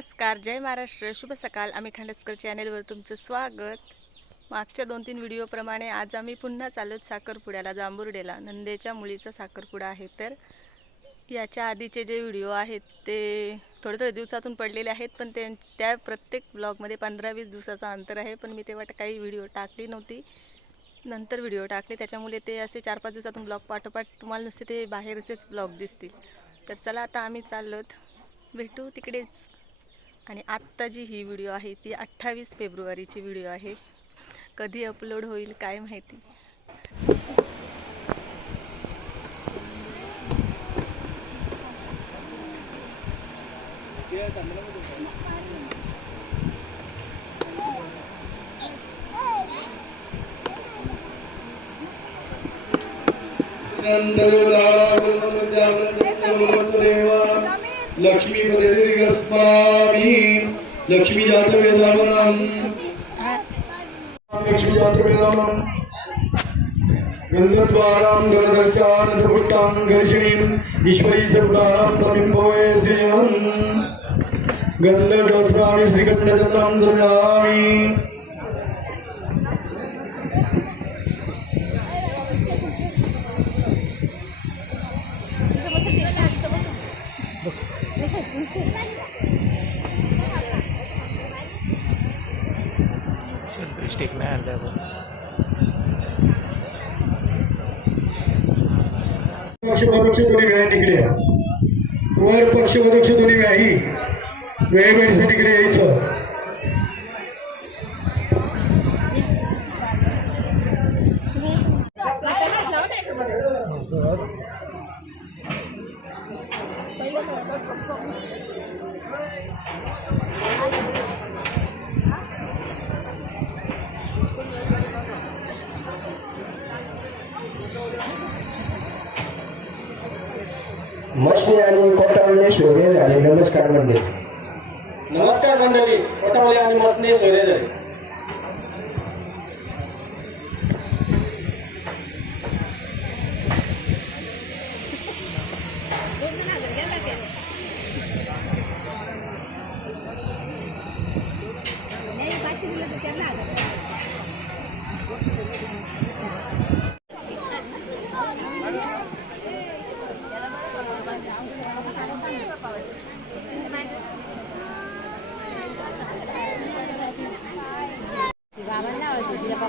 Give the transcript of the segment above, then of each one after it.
नमस्कार जय महाराष्ट्र. शुभ सकाळ आम्ही खांडसकर चॅनेलवर तुमचं स्वागत. मागच्या दोन तीन व्हिडिओप्रमाणे आज आम्ही पुन्हा चालत साखरपुड्याला जांभुर्डेला. नंदेच्या मुलीचा साखरपुडा आहे तर याच्या आधीचे जे व्हिडिओ आहेत ते थोडे थोडे दिवसातून पडलेले आहेत पण ते त्या प्रत्येक ब्लॉगमध्ये पंधरा वीस दिवसाचा अंतर आहे पण मी तेव्हा काही व्हिडिओ टाकली नव्हती. नंतर व्हिडिओ टाकले. त्याच्यामुळे ते असे चार पाच दिवसातून ब्लॉग पाठोपाठ तुम्हाला नुसते ते बाहेरचेच ब्लॉग दिसतील. तर चला आता आम्ही चाललोत. भेटू तिकडेच. आणि आत्ता जी ही व्हिडिओ आहे ती अठ्ठावीस फेब्रुवारीची व्हिडिओ आहे. कधी अपलोड होईल काय माहिती? लक्ष्मीपतिस्मरामि लक्ष्मी जातवेदामनम् लक्ष्मी जातवेदामनम् गन्धद्वारां गणदर्शानदपुष्टां घर्षणीम् ईश्वरी सर्वदारां तमिं भवे श्रियम् गन्धडोस्राणि श्रीकण्ठचन्द्रां दृजामि सेल्फी स्टिक नाही आणल्या पण दोन्ही व्याही निघल्या वर पक्ष दोन्ही व्याही वेळेवेळीसाठी इकडे यायचं मशनी आणि कोटावळे शौर्य झाले नमस्कार मंडळी नमस्कार मंडळी कोटावळे आणि मसने सोयरे झाले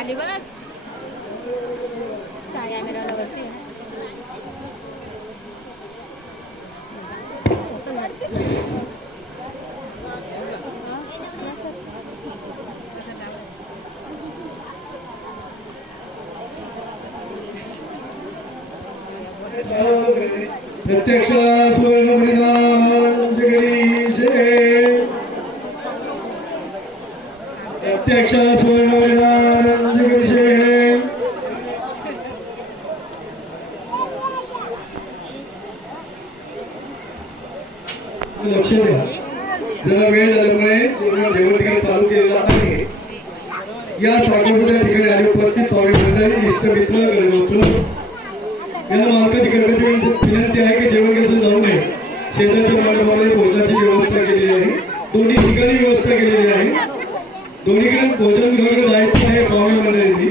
खाली बघ कॅमेराला वरती प्रत्यक्ष सुवर्ण मैदान जगदीश प्रत्यक्ष लक्ष द्या. जरा वेळ झाल्यामुळे जेवण ठिकाणी चालू केलेला आहे. या साखरपुड्या ठिकाणी आले उपस्थित पाहुणे मंडळी इष्टमित्र गरजवंत यांना मालकाची कर्मचारी विनंती आहे की जेवण घेऊन जाऊ नये. शेताच्या मार्गामध्ये भोजनाची व्यवस्था केलेली आहे. दोन्ही ठिकाणी व्यवस्था केलेली आहे. दोन्हीकडे भोजन गृह जायचं आहे पाहुणे मंडळींनी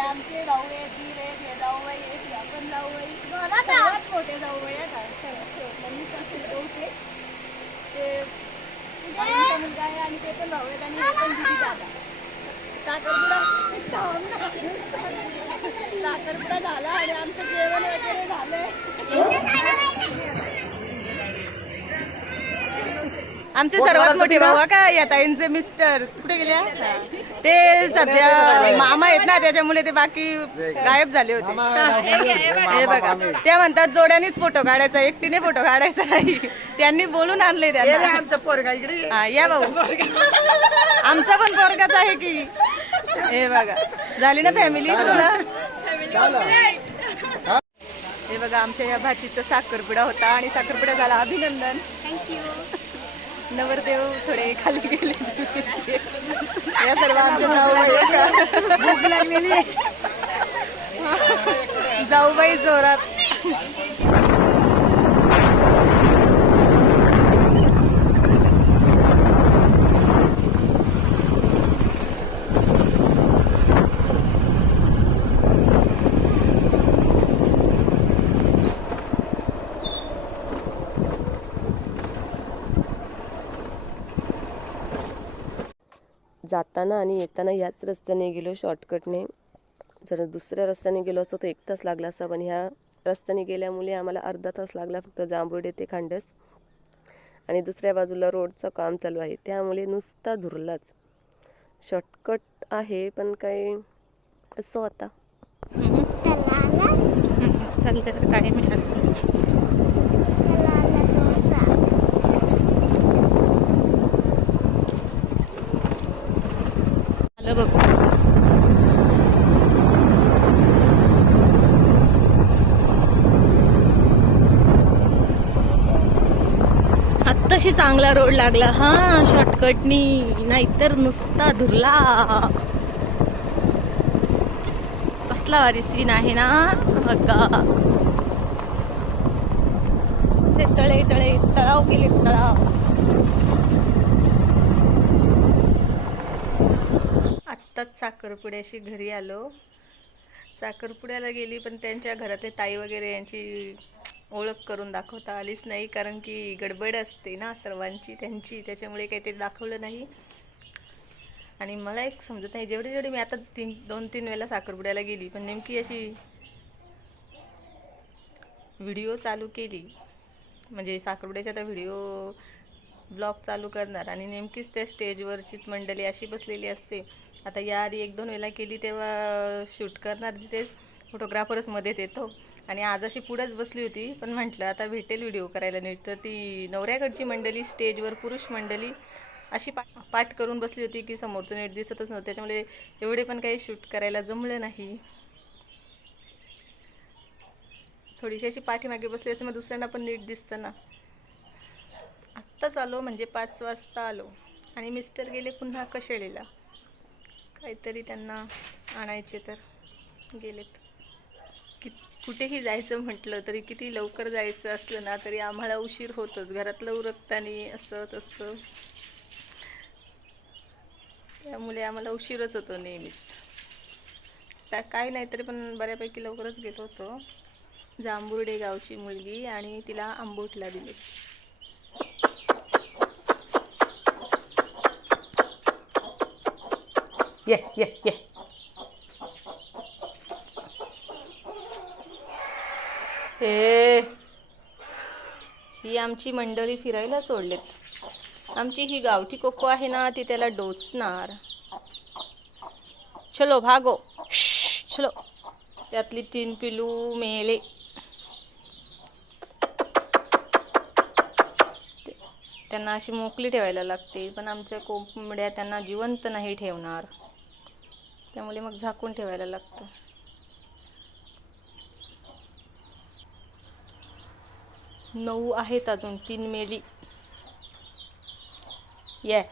आमचे भाऊ आहेत दीर आहेत हे जाऊ आहेत हे आपण सर्वात मोठे आहे का असेल ते आईचा मुलगा आहे आणि ते पण भाऊ आहेत आणि हे पण दिदी दादा साखरपुडा झाला आणि आमचं जेवण वगैरे झालंय. आमचे सर्वात मोठे भाऊ का? या ताईंचे मिस्टर. कुठे गेले. ते सध्या मामा आहेत ना त्याच्यामुळे ते बाकी गायब झाले होते. हे बघा. त्या म्हणतात जोड्यानेच फोटो काढायचा एकटीने फोटो काढायचा नाही. त्यांनी बोलून आणले त्यांना. हा, या भाऊ. आमचा पण पोरगाच आहे की. हे बघा. झाली ना फॅमिली हे बघा आमच्या या भाचीचा साखरपुडा होता आणि साखरपुडा झाला अभिनंदन. नवरदेव थोडे खाली गेले. या सर्व आमच्या जाऊबाई जाऊबाई जोरात. जाताना आणि येताना याच रस्त्याने गेलो शॉर्टकटने जर दुसऱ्या रस्त्याने गेलो असतो तर एक तास लागला असता पण ह्या रस्त्याने गेल्यामुळे आम्हाला अर्धा तास लागला फक्त जांभुर्डे ते खांडस. आणि दुसऱ्या बाजूला रोडचं काम चालू आहे त्यामुळे नुसता धुरलाच. शॉर्टकट आहे पण काय असो आता. काय मिळालं. आलं बघ. आत्ताशी चांगला रोड लागला. हा शॉर्टकटनी नाहीतर नुसता धुरला. कसला वारी स्त्री आहे ना. हक्का ते तळे तळे तळाव केले तळाव. आत्ताच साखरपुड्याशी घरी आलो. साखरपुड्याला गेली पण त्यांच्या घरातले ताई वगैरे यांची ओळख करून दाखवता आलीच नाही कारण की गडबड असते ना सर्वांची त्यांची. त्याच्यामुळे काही ते दाखवलं नाही. आणि मला एक समजत नाही जेवढे जेवढे मी आता तीन दोन तीन वेळेला साखरपुड्याला गेली पण नेमकी अशी व्हिडिओ चालू केली. म्हणजे साखरपुड्याच्या आता व्हिडिओ ब्लॉग चालू करणार आणि नेमकीच त्या स्टेजवरचीच मंडळी अशी बसलेली असते. आता याआधी एक दोन वेळेला केली तेव्हा शूट करणार तिथेच फोटोग्राफरच मध्येच येतो. आणि आज अशी पुढंच बसली होती पण म्हटलं आता भेटेल व्हिडिओ करायला नीट. तर ती नवऱ्याकडची मंडळी स्टेजवर पुरुष मंडळी अशी पा पाठ करून बसली होती की समोरचं नीट दिसतच नव्हतं. त्याच्यामुळे एवढे पण काही शूट करायला जमलं नाही. थोडीशी अशी पाठीमागे बसली असं मग दुसऱ्यांना पण नीट दिसतं ना आत्ताच आलो म्हणजे पाच वाजता आलो. आणि मिस्टर गेले पुन्हा कशेळीला. काहीतरी त्यांना आणायचे तर गेलेत. कि कुठेही जायचं म्हटलं तरी किती लवकर जायचं असलं ना तरी आम्हाला उशीर होतोच. घरातलं उरकताना असं तसं. त्यामुळे आम्हाला उशीरच होतो नेहमीच. त्या काय नाही तरी पण बऱ्यापैकी लवकरच गेलो होतो. जांभुर्डे गावची मुलगी आणि तिला आंबोटला दिले. ये ये ये। हे ही आमची मंडळी फिरायला सोडलेत. आमची ही गावठी कोको आहे ना ती त्याला डोचणार. चलो भागो. चलो. त्यातली तीन पिलू मेले. त्यांना अशी मोकळी ठेवायला लागते पण आमच्या कोंबड्या त्यांना जिवंत नाही ठेवणार. त्यामुळे मग झाकून ठेवायला लागतं. नऊ आहेत अजून तीन मेली. ये